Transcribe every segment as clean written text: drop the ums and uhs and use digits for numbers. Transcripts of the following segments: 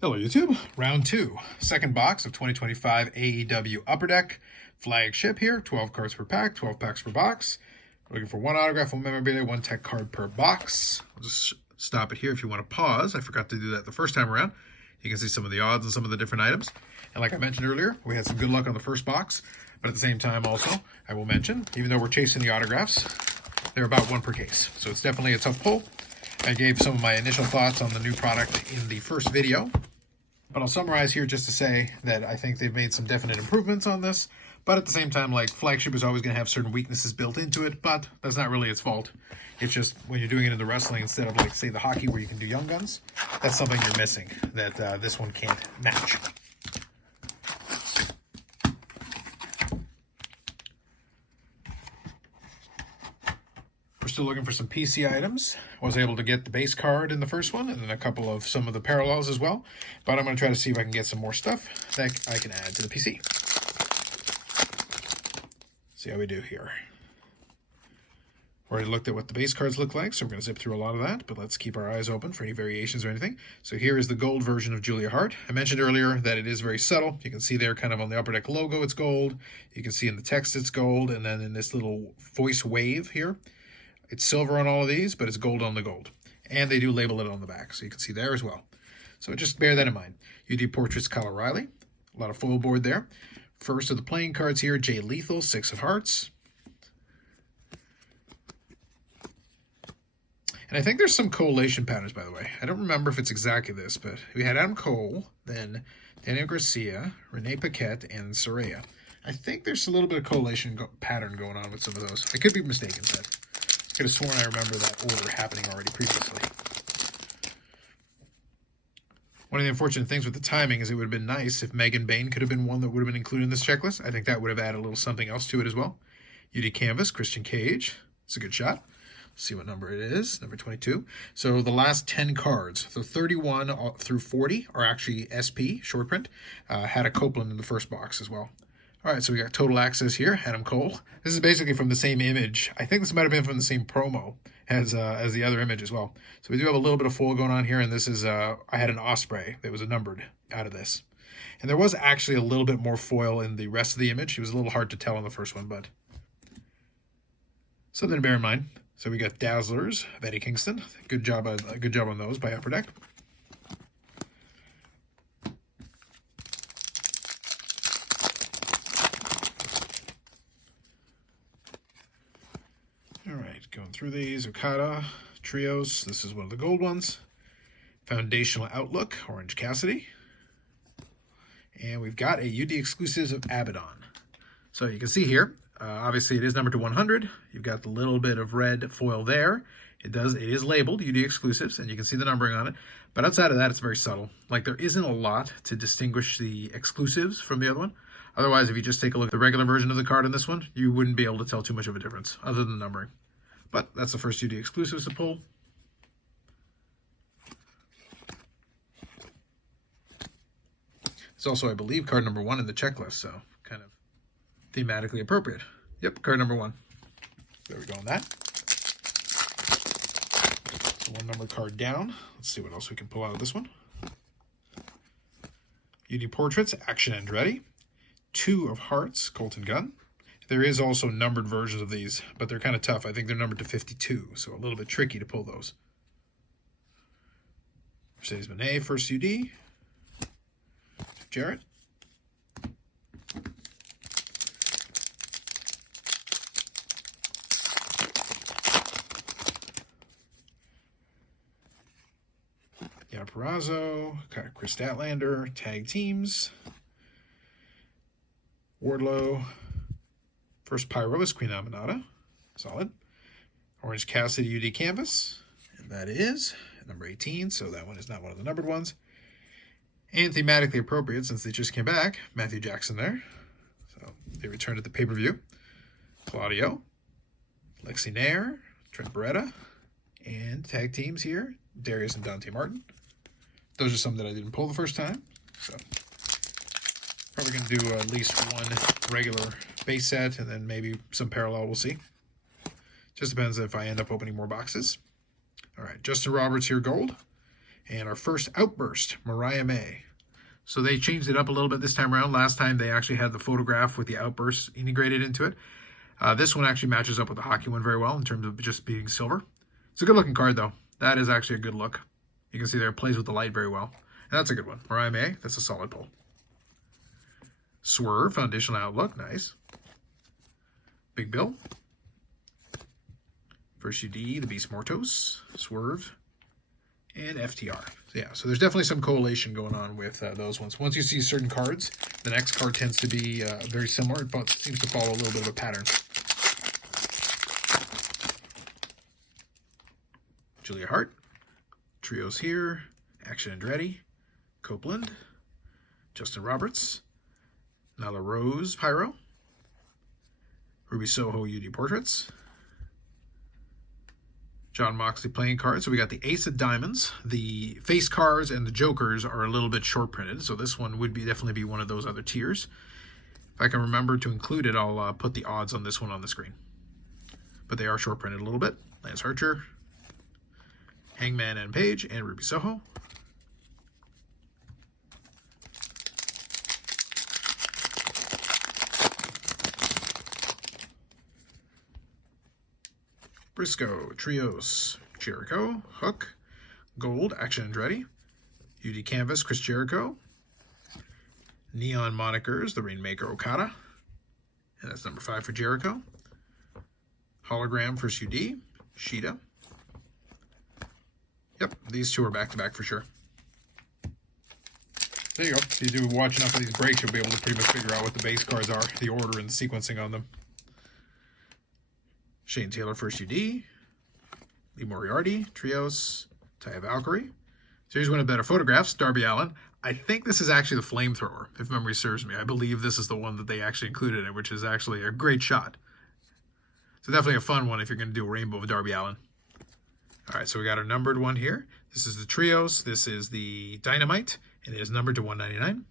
Hello YouTube, round 2, second box of 2025 AEW Upper Deck, flagship here, 12 cards per pack, 12 packs per box. Looking for one autograph, one memorabilia, one tech card per box. I'll just stop it here if you want to pause. I forgot to do that the first time around. You can see some of the odds and some of the different items. And like I mentioned earlier, we had some good luck on the first box, but at the same time also, I will mention, even though we're chasing the autographs, they're about one per case. So it's definitely a tough pull. I gave some of my initial thoughts on the new product in the first video, but I'll summarize here just to say that I think they've made some definite improvements on this, but at the same time, like, flagship is always going to have certain weaknesses built into it, but that's not really its fault. It's just when you're doing it in the wrestling instead of, like, say, the hockey where you can do young guns, that's something you're missing that this one can't match. Still looking for some PC items. Was able to get the base card in the first one and then a couple of some of the parallels as well, but I'm going to try to see if I can get some more stuff that I can add to the PC. See how we do here. Already looked at what the base cards look like, so we're going to zip through a lot of that, but let's keep our eyes open for any variations or anything. So here is the gold version of Julia Hart. I mentioned earlier that it is very subtle. You can see there kind of on the Upper Deck logo it's gold. You can see in the text it's gold, and then in this little voice wave here, it's silver on all of these, but it's gold on the gold. And they do label it on the back, so you can see there as well. So just bear that in mind. UD Portraits, Kyle O'Reilly. A lot of foil board there. First of the playing cards here, Jay Lethal, 6 of Hearts. And I think there's some collation patterns, by the way. I don't remember if it's exactly this, but we had Adam Cole, then Daniel Garcia, Renee Paquette, and Saraya. I think there's a little bit of collation pattern going on with some of those. I could be mistaken, but I could have sworn I remember that order happening already previously. One of the unfortunate things with the timing is it would have been nice if Megan Bain could have been one that would have been included in this checklist. I think that would have added a little something else to it as well. UD Canvas, Christian Cage. It's a good shot. Let's see what number it is. Number 22. So the last 10 cards, so 31 through 40 are actually SP, short print. Had a Copeland in the first box as well. All right, so we got Total Access here, Adam Cole. This is basically from the same image. I think this might have been from the same promo as the other image as well. So we do have a little bit of foil going on here, and this is, I had an Osprey that was numbered out of this. And there was actually a little bit more foil in the rest of the image. It was a little hard to tell on the first one, but something to bear in mind. So we got Dazzlers of Eddie Kingston. Good job on those by Upper Deck. All right, going through these. Okada, Trios. This is one of the gold ones. Foundational Outlook, Orange Cassidy. And we've got a UD Exclusives of Abaddon. So you can see here, obviously it is numbered to 100. You've got the little bit of red foil there. It is labeled UD Exclusives, and you can see the numbering on it. But outside of that, it's very subtle. Like, there isn't a lot to distinguish the exclusives from the other one. Otherwise, if you just take a look at the regular version of the card in this one, you wouldn't be able to tell too much of a difference, other than numbering. But that's the first UD Exclusives to pull. It's also, I believe, card number 1 in the checklist, so kind of thematically appropriate. Yep, card number 1. There we go on that. So one number card down. Let's see what else we can pull out of this one. UD Portraits, Action and Ready. 2 of Hearts, Colton Gunn. There is also numbered versions of these, but they're kind of tough. I think they're numbered to 52, so a little bit tricky to pull those. Mercedes Moné, first UD. Jarrett. Yeah, Perazo, Chris Statlander, Tag Teams. Wardlow. First Pyro is Queen Aminata. Solid. Orange Cassidy UD Canvas. And that is number 18, so that one is not one of the numbered ones. And thematically appropriate, since they just came back, Matthew Jackson there. So they returned at the pay-per-view. Claudio. Lexi Nair. Trent Beretta. And tag teams here, Darius and Dante Martin. Those are some that I didn't pull the first time. So probably going to do at least one regular base set and then maybe some parallel, we'll see. Just depends if I end up opening more boxes. All right, Justin Roberts here, gold. And our first Outburst, Mariah May. So they changed it up a little bit this time around. Last time they actually had the photograph with the Outburst integrated into it. This one actually matches up with the hockey one very well in terms of just being silver. It's a good looking card though. That is actually a good look. You can see there it plays with the light very well. And that's a good one. Mariah May, that's a solid pull. Swerve, Foundational Outlook, nice. Big Bill. First UD, the Beast Mortos, Swerve, and FTR. So there's definitely some collation going on with those ones. Once you see certain cards, the next card tends to be very similar. It seems to follow a little bit of a pattern. Julia Hart, Trios here, Action Andretti, Copeland, Justin Roberts, Nyla Rose Pyro, Ruby Soho UD Portraits, John Moxley playing cards. So we got the Ace of Diamonds. The face cards and the Jokers are a little bit short printed, so this one would definitely be one of those other tiers. If I can remember to include it, I'll put the odds on this one on the screen. But they are short printed a little bit. Lance Archer, Hangman and Page, and Ruby Soho. Briscoe, Trios, Jericho, Hook, Gold, Action Andretti, UD Canvas, Chris Jericho, Neon Monikers, the Rainmaker Okada, and that's number 5 for Jericho. Hologram, First UD, Sheeta. Yep, these two are back-to-back for sure. There you go. If you do watch enough of these breaks, you'll be able to pretty much figure out what the base cards are, the order and the sequencing on them. Shane Taylor, First UD, Lee Moriarty, Trios, Taya Valkyrie. So here's one of the better photographs, Darby Allin. I think this is actually the flamethrower, if memory serves me. I believe this is the one that they actually included in it, which is actually a great shot. So definitely a fun one if you're going to do a rainbow of Darby Allin. All right, so we got our numbered one here. This is the Trios. This is the Dynamite, and it is numbered to 199.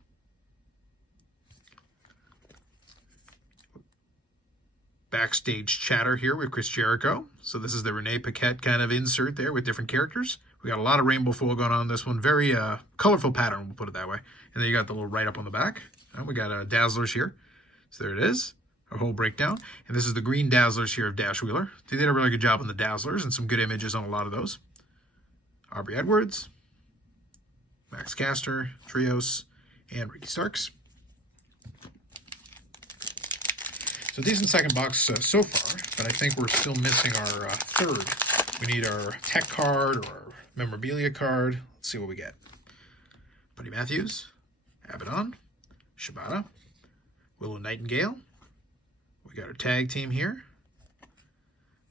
Backstage chatter here with Chris Jericho. So this is the Renee Paquette kind of insert there with different characters. We got a lot of rainbow foil going on this one. Very colorful pattern, we'll put it that way. And then you got the little write-up on the back. We got Dazzlers here. So there it is, our whole breakdown. And this is the green Dazzlers here of Dash Wheeler. They did a really good job on the Dazzlers and some good images on a lot of those. Aubrey Edwards, Max Caster, Trios, and Ricky Starks. So decent second box so far, but I think we're still missing our third. We need our tech card or our memorabilia card. Let's see what we get. Buddy Matthews, Abaddon, Shibata, Willow Nightingale. We got our tag team here.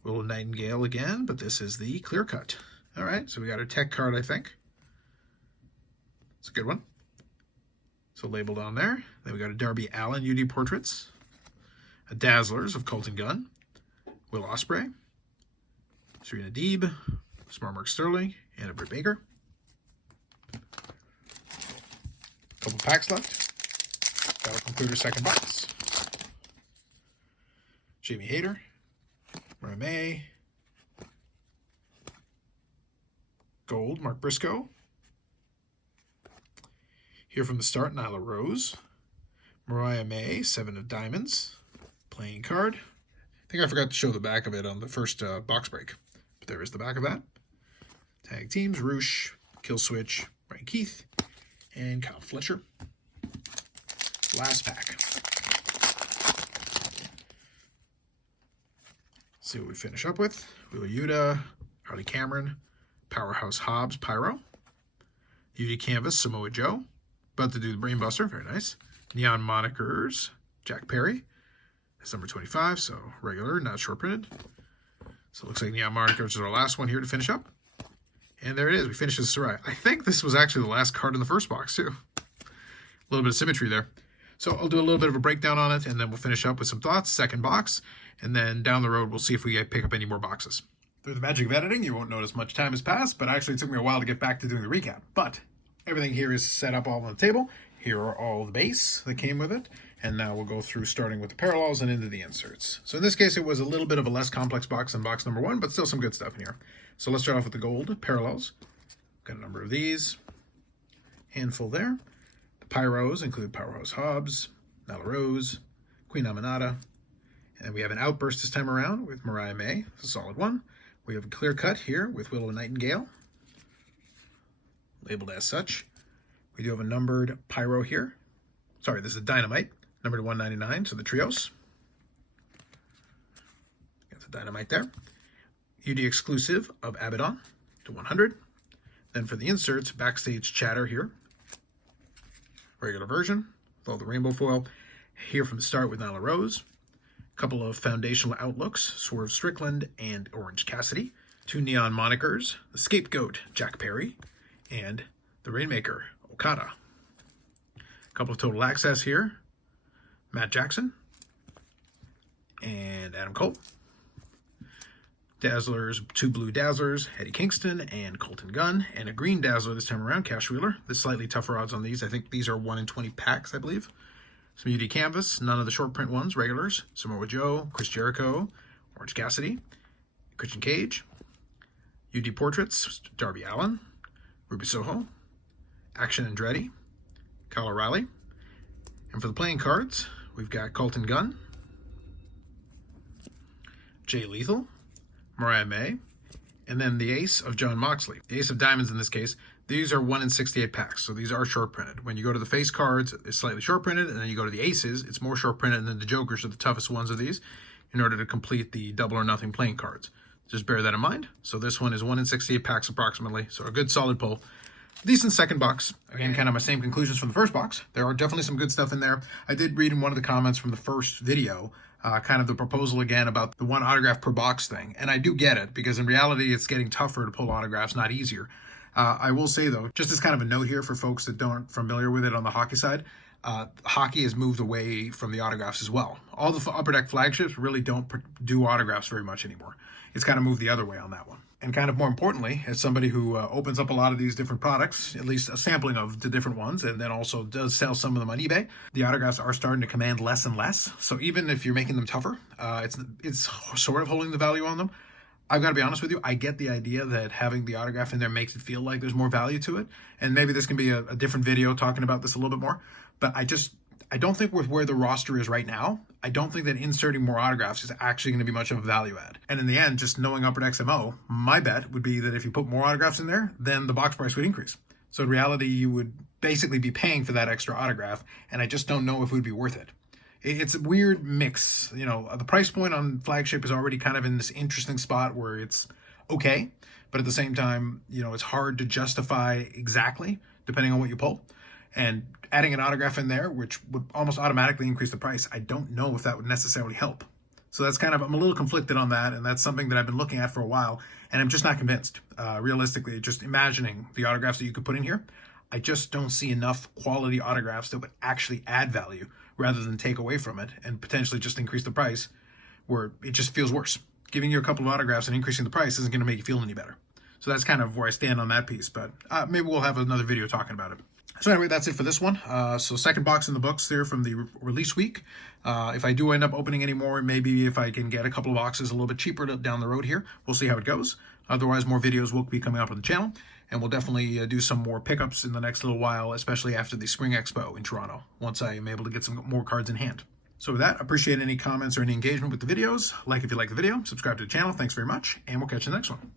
Willow Nightingale again, but this is the clear cut. All right, so we got our tech card, I think. It's a good one. So labeled on there. Then we got a Darby Allin UD Portraits. A Dazzlers of Colton Gunn, Will Ospreay, Serena Deeb, Smart Mark Sterling, and a Britt Baker. Couple packs left. That'll conclude our second box. Jamie Hayter, Mariah May, Gold, Mark Briscoe. Here from the start, Nyla Rose, Mariah May, 7 of Diamonds. Playing card. I think I forgot to show the back of it on the first box break. But there is the back of that. Tag teams, Roosh, Killswitch, Brian Keith, and Kyle Fletcher. Last pack. See what we finish up with. Wheeler Yuta, Harley Cameron, Powerhouse Hobbs, Pyro. UD Canvas, Samoa Joe. About to do the Brainbuster, very nice. Neon Monikers, Jack Perry. That's number 25, so regular, not short printed. So it looks like Neon Monikers is our last one here to finish up. And there it is, we finished this Sarai. I think this was actually the last card in the first box too. A little bit of symmetry there. So I'll do a little bit of a breakdown on it, and then we'll finish up with some thoughts, second box, and then down the road we'll see if we pick up any more boxes. Through the magic of editing, you won't notice much time has passed, but actually it took me a while to get back to doing the recap. But everything here is set up all on the table. Here are all the base that came with it. And now we'll go through starting with the parallels and into the inserts. So in this case, it was a little bit of a less complex box than box number 1, but still some good stuff in here. So let's start off with the gold parallels. Got a number of these. Handful there. The Pyros include Powerhouse Hobbs, Nyla Rose, Queen Aminata, and we have an Outburst this time around with Mariah May. It's a solid one. We have a Clear Cut here with Willow Nightingale, labeled as such. We do have a numbered Pyro here. Sorry, this is Dynamite, numbered 199, so the Trios. Got the Dynamite there. UD exclusive of Abaddon to 100. Then for the inserts, Backstage Chatter here. Regular version with all the rainbow foil. Here from the start with Nyla Rose. A couple of foundational outlooks, Swerve Strickland and Orange Cassidy. 2 neon monikers, the Scapegoat, Jack Perry, and the Rainmaker, Okada. A couple of total access here, Matt Jackson and Adam Cole. Dazzlers, 2 blue Dazzlers, Eddie Kingston and Colton Gunn, and a green Dazzler this time around, Cash Wheeler. The slightly tougher odds on these. I think these are 1 in 20 packs, I believe. Some UD Canvas, none of the short print ones, regulars. Samoa Joe, Chris Jericho, Orange Cassidy, Christian Cage, UD Portraits, Darby Allin, Ruby Soho, Action Andretti, Kyle O'Reilly. And for the playing cards, we've got Colton Gunn, Jay Lethal, Mariah May, and then the Ace of John Moxley. The Ace of Diamonds in this case. These are 1 in 68 packs, so these are short printed. When you go to the face cards, it's slightly short printed, and then you go to the Aces, it's more short printed, and then the Jokers are the toughest ones of these in order to complete the double or nothing playing cards. Just bear that in mind. So this one is 1 in 68 packs approximately, so a good solid pull. Decent second box. Again, kind of my same conclusions from the first box. There are definitely some good stuff in there. I did read in one of the comments from the first video kind of the proposal again about the 1 autograph per box thing. And I do get it, because in reality, it's getting tougher to pull autographs, not easier. I will say, though, just as kind of a note here for folks that aren't familiar with it on the hockey side, hockey has moved away from the autographs as well. All the Upper Deck flagships really don't do autographs very much anymore. It's kind of moved the other way on that one. And kind of more importantly, as somebody who opens up a lot of these different products, at least a sampling of the different ones, and then also does sell some of them on eBay, the autographs are starting to command less and less. So even if you're making them tougher, it's sort of holding the value on them. I've got to be honest with you, I get the idea that having the autograph in there makes it feel like there's more value to it. And maybe this can be a different video talking about this a little bit more. But I don't think with where the roster is right now, I don't think that inserting more autographs is actually going to be much of a value add. And in the end, just knowing Upper Deck's MO, my bet would be that if you put more autographs in there, then the box price would increase. So in reality, you would basically be paying for that extra autograph, and I just don't know if it would be worth it. It's a weird mix. You know, the price point on flagship is already kind of in this interesting spot where it's okay, but at the same time, you know, it's hard to justify exactly depending on what you pull. And adding an autograph in there, which would almost automatically increase the price, I don't know if that would necessarily help. So that's kind of, I'm a little conflicted on that, and that's something that I've been looking at for a while, and I'm just not convinced. Realistically, just imagining the autographs that you could put in here, I just don't see enough quality autographs that would actually add value rather than take away from it and potentially just increase the price, where it just feels worse. Giving you a couple of autographs and increasing the price isn't going to make you feel any better. So that's kind of where I stand on that piece, but maybe we'll have another video talking about it. So anyway, that's it for this one. So second box in the books there from the release week. If I do end up opening any more, maybe if I can get a couple of boxes a little bit cheaper down the road here, we'll see how it goes. Otherwise, more videos will be coming up on the channel, and we'll definitely do some more pickups in the next little while, especially after the Spring Expo in Toronto, once I am able to get some more cards in hand. So with that, appreciate any comments or any engagement with the videos. Like if you like the video, subscribe to the channel. Thanks very much, and we'll catch you in the next one.